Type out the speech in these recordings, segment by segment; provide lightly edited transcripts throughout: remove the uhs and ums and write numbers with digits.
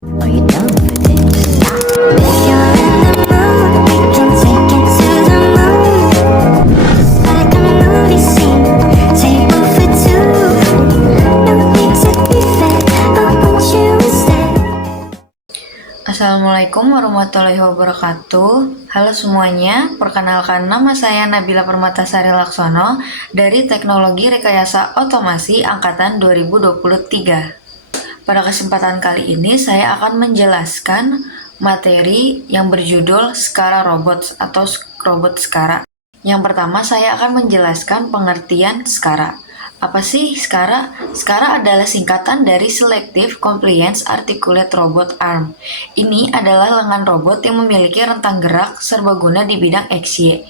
Are you down for this? If you're in the mood, we can take it to the moon. Just like a movie scene, table for two. No need to be fair, I want you instead. Assalamualaikum warahmatullahi wabarakatuh. Halo semuanya, perkenalkan nama saya Nabila Permatasari Laksono dari Teknologi Rekayasa Otomasi Angkatan 2023. Pada kesempatan kali ini saya akan menjelaskan materi yang berjudul Skara Robots atau Robot Skara. Yang pertama saya akan menjelaskan pengertian Skara. Apa sih Skara? Skara adalah singkatan dari Selective Compliance Articulate Robot Arm. Ini adalah lengan robot yang memiliki rentang gerak serbaguna di bidang XY.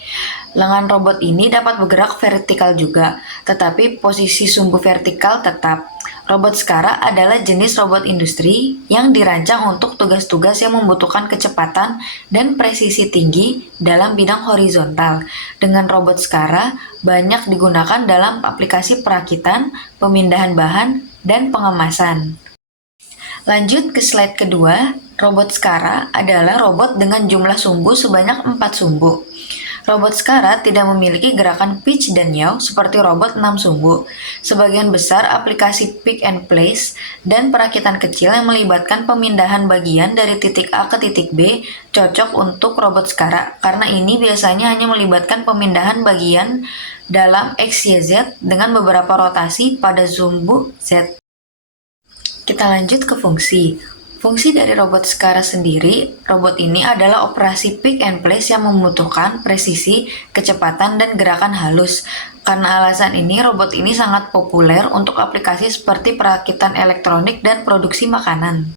Lengan robot ini dapat bergerak vertikal juga, tetapi posisi sumbu vertikal tetap. Robot Skara adalah jenis robot industri yang dirancang untuk tugas-tugas yang membutuhkan kecepatan dan presisi tinggi dalam bidang horizontal. Dengan robot Skara, banyak digunakan dalam aplikasi perakitan, pemindahan bahan, dan pengemasan. Lanjut ke slide kedua, robot Skara adalah robot dengan jumlah sumbu sebanyak 4 sumbu. Robot Skara tidak memiliki gerakan pitch dan yaw seperti robot 6 sumbu. Sebagian besar aplikasi pick and place dan perakitan kecil yang melibatkan pemindahan bagian dari titik A ke titik B cocok untuk robot Skara karena ini biasanya hanya melibatkan pemindahan bagian dalam XYZ dengan beberapa rotasi pada sumbu Z. Kita lanjut ke fungsi. Fungsi dari robot Skara sendiri, robot ini adalah operasi pick and place yang membutuhkan presisi, kecepatan, dan gerakan halus. Karena alasan ini, robot ini sangat populer untuk aplikasi seperti perakitan elektronik dan produksi makanan.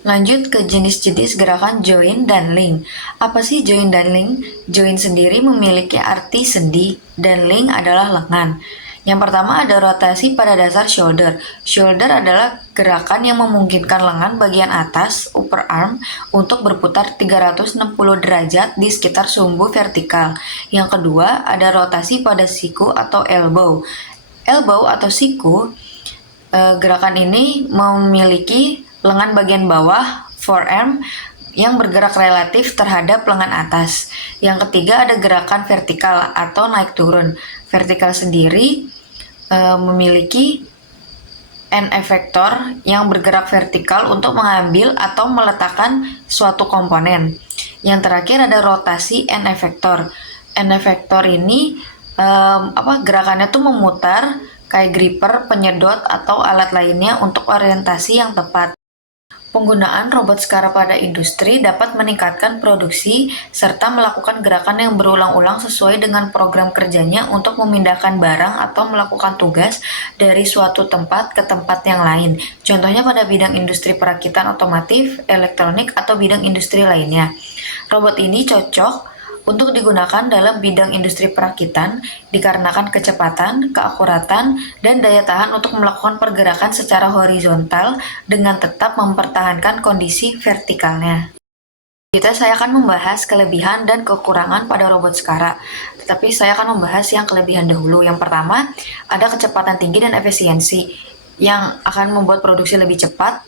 Lanjut ke jenis-jenis gerakan join dan link. Apa sih join dan link? Join sendiri memiliki arti sendi, dan link adalah lengan. Yang pertama ada rotasi pada dasar shoulder. Shoulder adalah gerakan yang memungkinkan lengan bagian atas, upper arm, untuk berputar 360 derajat di sekitar sumbu vertikal. Yang kedua ada rotasi pada siku atau elbow. Elbow atau siku, gerakan ini memiliki lengan bagian bawah, forearm, yang bergerak relatif terhadap lengan atas. Yang ketiga ada gerakan vertikal atau naik turun. Vertikal sendiri memiliki end effector yang bergerak vertikal untuk mengambil atau meletakkan suatu komponen. Yang terakhir ada rotasi end effector. End effector ini gerakannya tuh memutar kayak gripper, penyedot atau alat lainnya untuk orientasi yang tepat. Penggunaan robot Skara pada industri dapat meningkatkan produksi serta melakukan gerakan yang berulang-ulang sesuai dengan program kerjanya untuk memindahkan barang atau melakukan tugas dari suatu tempat ke tempat yang lain. Contohnya pada bidang industri perakitan otomotif, elektronik, atau bidang industri lainnya. Robot ini cocok untuk digunakan dalam bidang industri perakitan dikarenakan kecepatan, keakuratan, dan daya tahan untuk melakukan pergerakan secara horizontal dengan tetap mempertahankan kondisi vertikalnya. Saya akan membahas kelebihan dan kekurangan pada robot Skara, tetapi saya akan membahas yang kelebihan dahulu. Yang pertama, ada kecepatan tinggi dan efisiensi yang akan membuat produksi lebih cepat,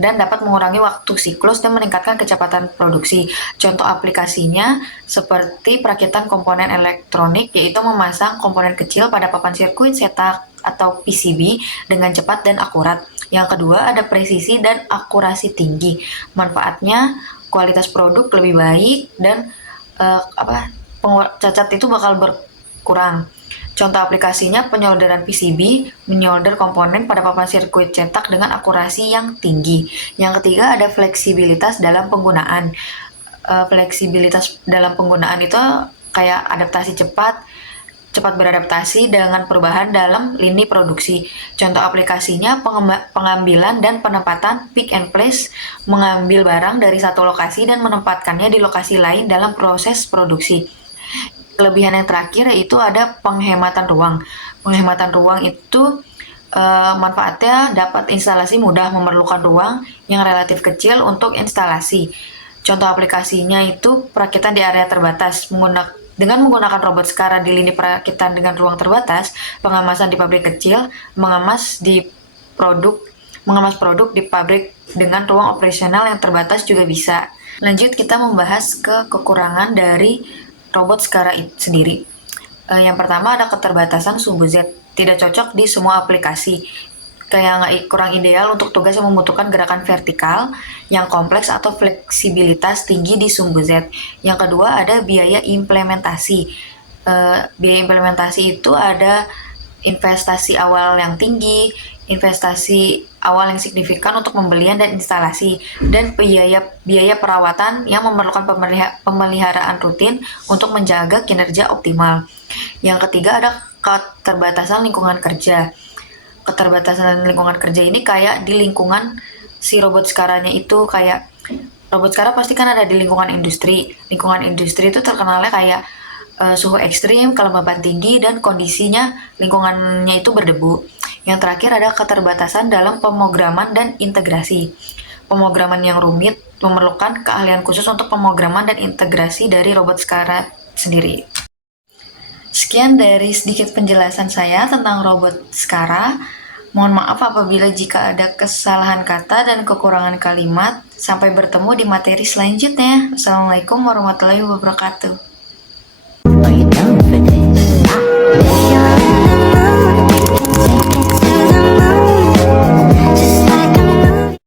dan dapat mengurangi waktu siklus dan meningkatkan kecepatan produksi. Contoh aplikasinya seperti perakitan komponen elektronik, yaitu memasang komponen kecil pada papan sirkuit cetak atau PCB dengan cepat dan akurat. Yang kedua ada presisi dan akurasi tinggi. Manfaatnya kualitas produk lebih baik dan cacat itu bakal berkurang. Contoh aplikasinya penyolderan PCB, menyolder komponen pada papan sirkuit cetak dengan akurasi yang tinggi. Yang ketiga ada fleksibilitas dalam penggunaan. Fleksibilitas dalam penggunaan itu kayak adaptasi cepat beradaptasi dengan perubahan dalam lini produksi. Contoh aplikasinya pengambilan dan penempatan pick and place, mengambil barang dari satu lokasi dan menempatkannya di lokasi lain dalam proses produksi. Kelebihan yang terakhir yaitu ada penghematan ruang. Penghematan ruang itu manfaatnya dapat instalasi mudah, memerlukan ruang yang relatif kecil untuk instalasi. Contoh aplikasinya itu perakitan di area terbatas. Dengan menggunakan robot Skara di lini perakitan dengan ruang terbatas, pengemasan di pabrik kecil, mengemas di produk mengemas produk di pabrik dengan ruang operasional yang terbatas juga bisa. Lanjut, kita membahas kekurangan dari robot Skara sendiri. Yang pertama ada keterbatasan sumbu Z, tidak cocok di semua aplikasi. Kayak kurang ideal untuk tugas yang membutuhkan gerakan vertikal yang kompleks atau fleksibilitas tinggi di sumbu Z. Yang kedua ada biaya implementasi. Biaya implementasi itu ada investasi awal yang tinggi, investasi awal yang signifikan untuk pembelian dan instalasi, dan biaya perawatan yang memerlukan pemeliharaan rutin untuk menjaga kinerja optimal. Yang ketiga ada keterbatasan lingkungan kerja. Keterbatasan lingkungan kerja ini kayak di lingkungan si robot sekarangnya itu, kayak robot sekarang pasti kan ada di lingkungan industri. Lingkungan industri itu terkenalnya kayak suhu ekstrim, kelembaban tinggi, dan kondisinya lingkungannya itu berdebu. Yang terakhir ada keterbatasan dalam pemrograman dan integrasi. Pemrograman yang rumit memerlukan keahlian khusus untuk pemrograman dan integrasi dari robot Skara sendiri. Sekian dari sedikit penjelasan saya tentang robot Skara. Mohon maaf apabila jika ada kesalahan kata dan kekurangan kalimat. Sampai bertemu di materi selanjutnya. Assalamualaikum warahmatullahi wabarakatuh.